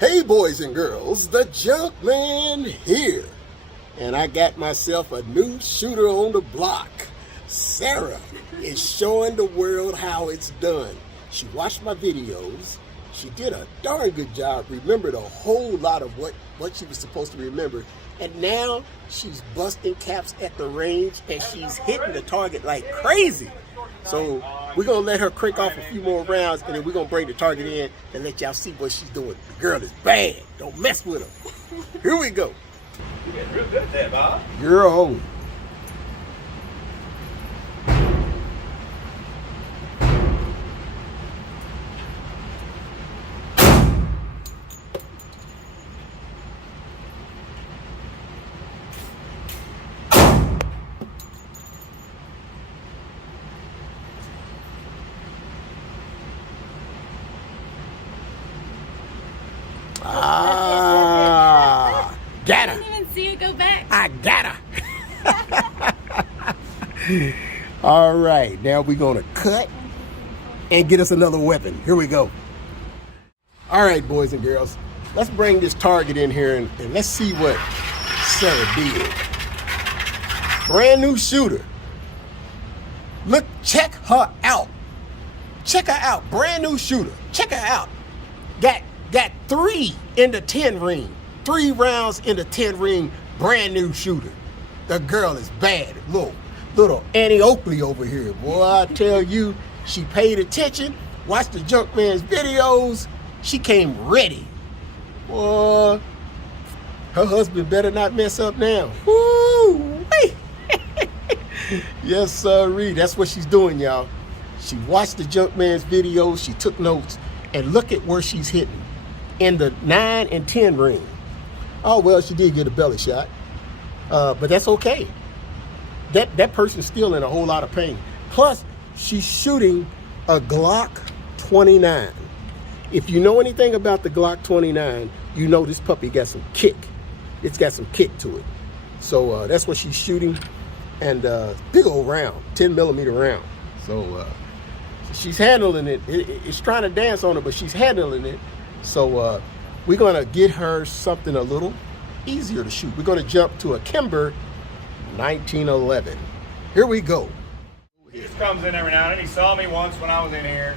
Hey boys and girls, the Junkman here. And I got myself a new shooter on the block. Sarah is showing the world how it's done. She watched my videos. She did a darn good job, remembered a whole lot of what she was supposed to remember. And now she's busting caps at the range and she's hitting the target like crazy. So we're going to let her crank off a few more rounds and then we're going to bring the target in and let y'all see what she's doing. The girl is bad. Don't mess with her. Here we go. You get real good at that, Bob. You're on. Got her. I didn't even see it go back. I got her. All right, now we're going to cut and get us another weapon. Here we go. All right, boys and girls, let's bring this target in here and let's see what Sarah did. Brand new shooter. Look, check her out. Check her out. Brand new shooter. Check her out. Got 3 in the 10 ring. 3 rounds in the 10 ring, brand new shooter. The girl is bad. Little Annie Oakley over here. Boy, I tell you, she paid attention, watched the Junkman's videos. She came ready. Boy, her husband better not mess up now. Woo! Yes, sirree. That's what she's doing, y'all. She watched the Junkman's videos, she took notes, and look at where she's hitting. In the 9 and 10 ring. Oh, well, she did get a belly shot, but that's okay. That person's still in a whole lot of pain. Plus, she's shooting a Glock 29. If you know anything about the Glock 29, you know this puppy got some kick. It's got some kick to it. So that's what she's shooting, and big old round, 10 millimeter round. So she's handling it. It's trying to dance on her, but she's handling it. So we're going to get her something a little easier to shoot. We're going to jump to a Kimber 1911. Here we go. He just comes in every now and then. He saw me once when I was in here.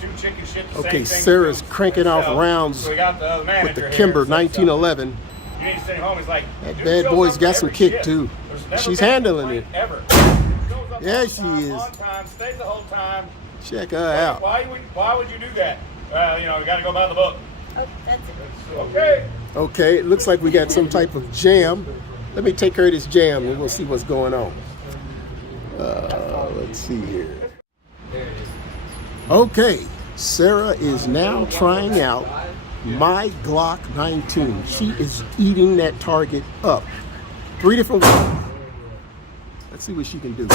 Two chicken shit. Okay, Sarah's cranking off rounds so we got the other with the Kimber 1911. You need to send him home. He's like, that bad boy's got some kick too. She's handling it. Ever. Yeah, she is. On time, stays the whole time. Check her out. Why would you do that? Well, you know, we got to go by the book. Oh, that's it. Okay. Okay, it looks like we got some type of jam. Let me take care of this jam and we'll see what's going on. Let's see here. Okay, Sarah is now trying out my Glock 19. She is eating that target up. 3 different ways. Let's see what she can do.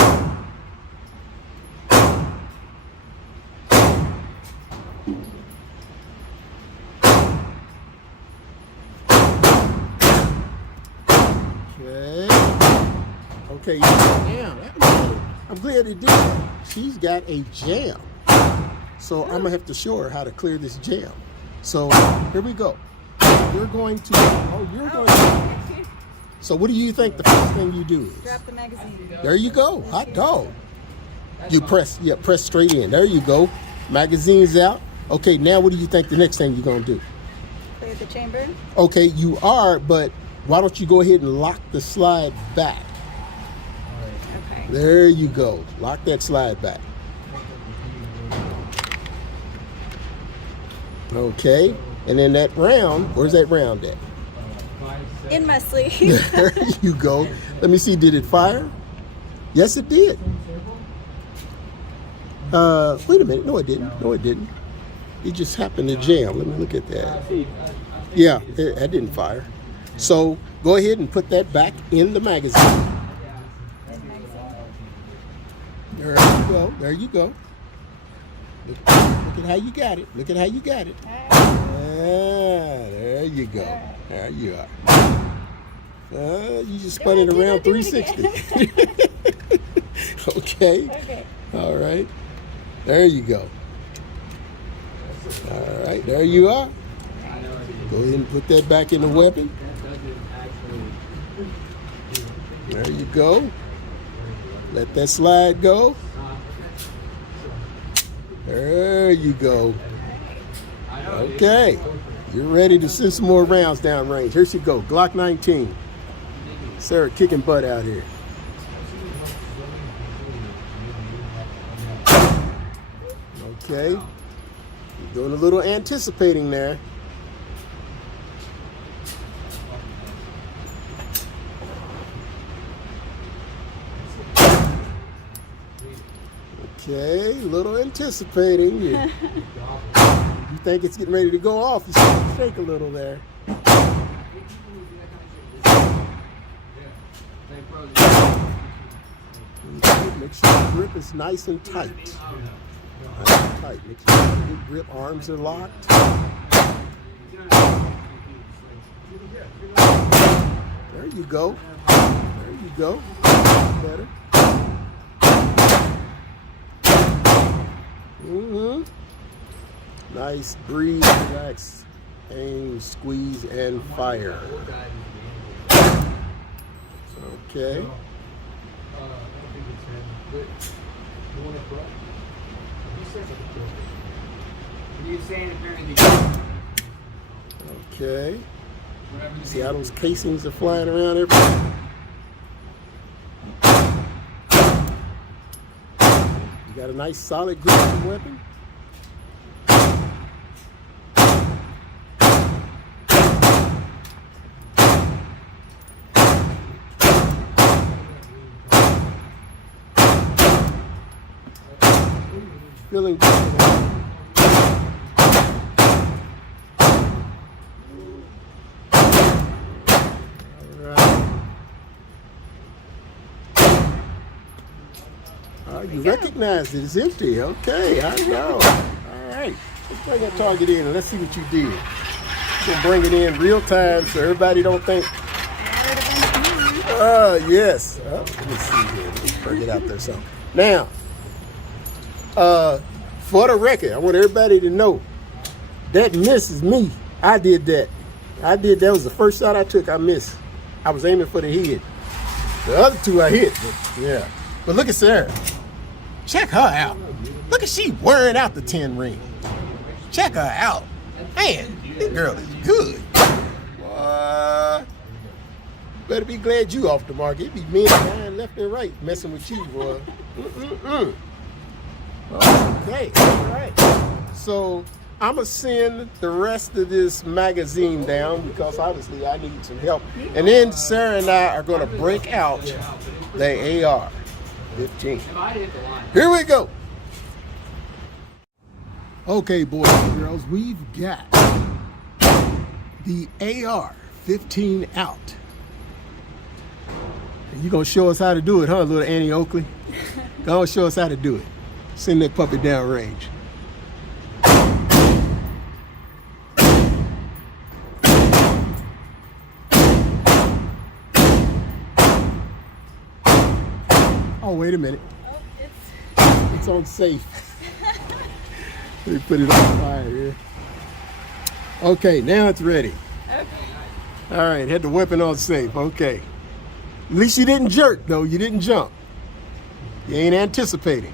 Okay, damn, I'm glad it did. She's got a jam. So I'm gonna have to show her how to clear this jam. So here we go. You're going to, so what do you think the first thing you do is? Drop the magazine. There you go, hot dog. You press straight in. There you go. Magazine's out. Okay, now what do you think the next thing you're gonna do? Clear the chamber. Okay, you are, but why don't you go ahead and lock the slide back? Okay. There you go. Lock that slide back. Okay, and then that round, where's that round at? In my sleeve. There you go. Let me see, did it fire? Yes, it did. Wait a minute, no it didn't. No it didn't. It just happened to jam. Let me look at that. Yeah, that didn't fire. So go ahead and put that back in the magazine. There you go. There you go. Look at how you got it. Look at how you got it. There you go. There you are. You just spun it around 360. Okay. All right. There you go. All right. There you are. Go ahead and put that back in the weapon. There you go. Let that slide go. There you go. Okay. You're ready to send some more rounds down range. Here she go. Glock 19. Sarah kicking butt out here. Okay. You're doing a little anticipating there. Okay, a little anticipating. You think it's getting ready to go off, you start to shake a little there. Make sure the grip is nice and tight. Nice and tight. Make sure the grip arms are locked. There you go. There you go. Better. Nice, breathe, relax, aim, squeeze, and fire. Okay. Okay. See how those casings are flying around everywhere? You got a nice solid grip on the weapon. Feeling good. You recognize it. It's empty. Okay, I know. All right. Let's bring that target in and let's see what you did. We'll bring it in real time so everybody don't think. Yes. Let me see here. Let me bring it out there. So now, for the record, I want everybody to know that miss is me. I did that. That was the first shot I took. I missed. I was aiming for the head. The other two I hit. But yeah. But look at Sarah. Check her out. Look at she wearing out the 10 ring. Check her out. Man, this girl is good. Boy, better be glad you off the market. It be men behind left and right messing with you, boy. Okay, all right. So I'm going to send the rest of this magazine down because obviously I need some help. And then Sarah and I are going to break out the AR-15. Here we go. Okay, boys and girls, we've got the AR-15 out. And you going to show us how to do it, huh, little Annie Oakley? Go and show us how to do it. Send that puppy down range. Oh, wait a minute. Oh, it's on safe. Let me put it on fire here. Okay, now it's ready. Okay. All right, had the weapon on safe. Okay. At least you didn't jerk, though. You didn't jump. You ain't anticipating.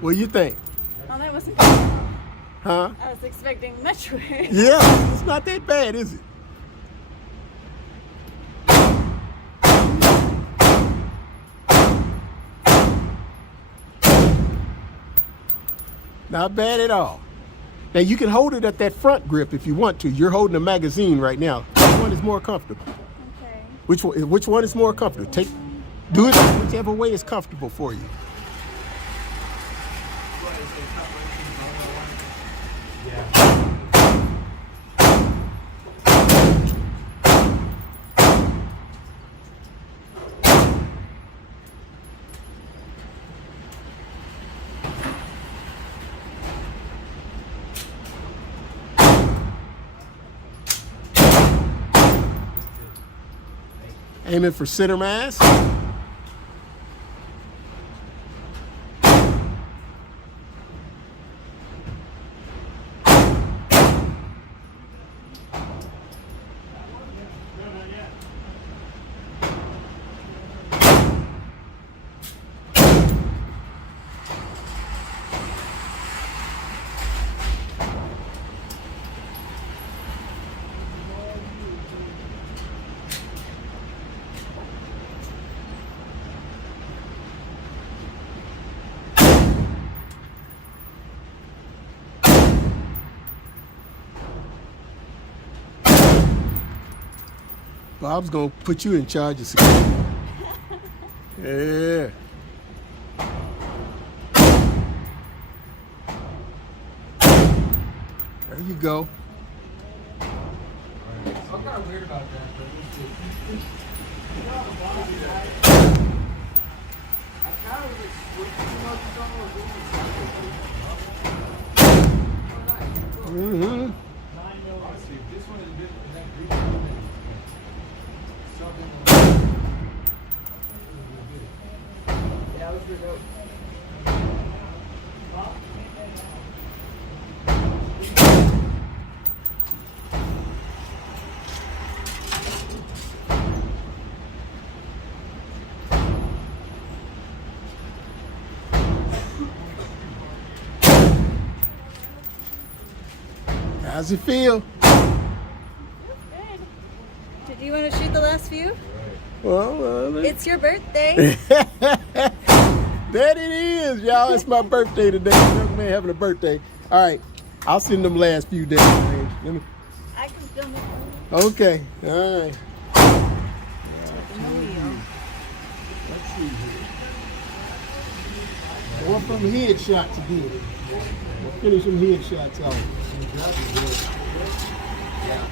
What do you think? Oh, that wasn't bad. Huh? I was expecting much worse. Yeah, it's not that bad, is it? Not bad at all. Now you can hold it at that front grip if you want to. You're holding a magazine right now. Which one is more comfortable? Okay. Which one is more comfortable? Do it whichever way is comfortable for you. Aiming for center mass. Bob's gonna put you in charge of security. Yeah. There you go. I'm kind of weird about that, but Mm-hmm. this one is a bit yeah, let's do it. How's it feel? Good. Did you want to shoot the last few? Well, It's your birthday. That it is, y'all. It's my birthday today. Young man having a birthday. All right, I'll send them last few days. Let me. I can film it. Okay. All right. Taking the wheel. Let's see here. Going from headshot to good. We'll finish some headshots off. Oh, yeah.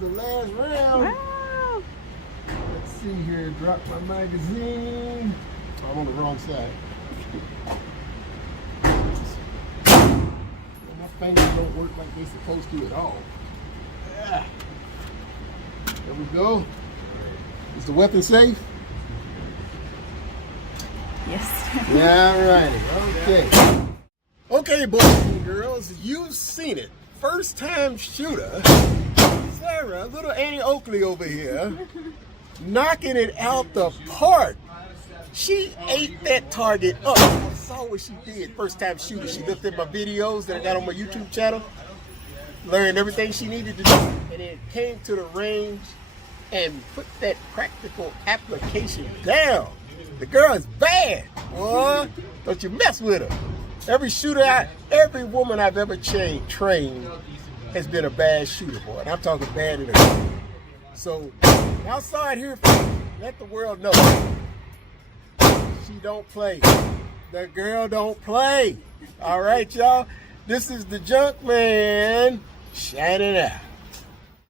The last round. Wow. Let's see here. Drop my magazine. I'm on the wrong side. My fingers don't work like they're supposed to at all. Yeah. There we go. Is the weapon safe? Yes. Yeah, all righty. Okay. Okay, boys and girls, you've seen it. First time shooter. Sarah, little Annie Oakley over here, knocking it out the park. She ate that target up. I saw what she did. First time shooter. She looked at my videos that I got on my YouTube channel, learned everything she needed to do, and then came to the range and put that practical application down. The girl is bad, boy. Don't you mess with her. Every woman I've ever trained has been a bad shooter, boy. And I'm talking bad in a. So outside here, let the world know she don't play. The girl don't play. All right, y'all. This is the Junkman shining out.